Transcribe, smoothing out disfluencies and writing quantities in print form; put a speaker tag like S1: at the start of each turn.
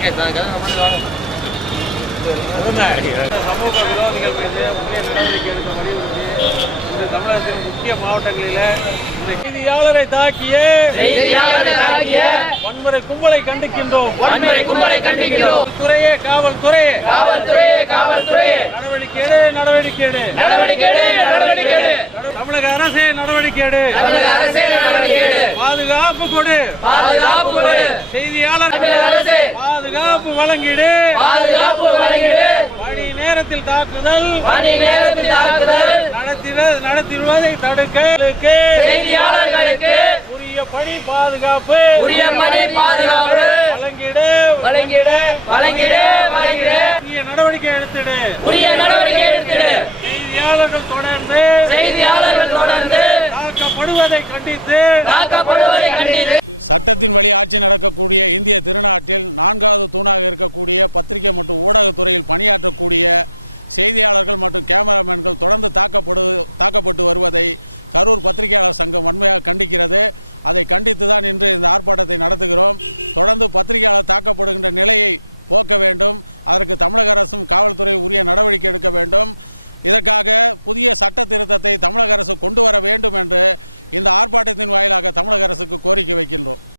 S1: சமூக விரோதிகள் மீது உரிய நடவடிக்கை எடுக்க வலியுறுத்தி தமிழகத்தின் முக்கிய மாவட்டங்களில் செய்தியாளரை தாக்கிய வன்முறை கும்பலை கண்டிக்கின்றோம். துறையே காவல்துறையே நடவடிக்கை எடு. தமிழக அரசே நடவடிக்கை எடு. பாதுகாப்பு கொடு. செய்தியாளர் பாதுகாப்பு வழங்கிடு. பணி நேரத்தில் தாக்குதல் நடத்திடுவதை தடுக்க உரிய பணி பாதுகாப்பு வழங்கிடு. உரிய நடவடிக்கை எடுத்திடு. செய்தியாளர்கள் தொடர்ந்து தாக்கப்படுவதை கண்டித்து சட்டத்தின் வழி ஆட்சி நடக்கக்கூடிய இந்திய திருநாட்டில் 4வது தூணாக இருக்கக்கூடிய பத்திரிகை மற்றும் ஊடகத்துறையில் பணியாற்றக்கூடிய செய்தியாளர்கள் மற்றும் கேமராமேன்கள் தொடர்ந்து தாக்கப்பட்டு வருவதை கரூர் பத்திரிகையாளர் சங்கம் வன்மையாக கண்டிக்கிறது. அதை கண்டித்து தான் இன்று இந்த ஆர்ப்பாட்டத்தை நடத்துகிறோம். தொடர்ந்து பத்திரிகையாளர் தாக்கப்படுகின்ற நிலையை போக்க வேண்டும். அதற்கு தமிழக அரசும் காவல்துறை உரிய நடவடிக்கை எடுக்க வேண்டும். இதற்காக புதிய சட்ட திருத்தத்தை தமிழக அரசு கொண்டு வர வேண்டும் என்று இந்த ஆர்ப்பாட்டத்தின் வாயிலாக தமிழக அரசுக்கு கோரிக்கை வைக்கின்றோம்.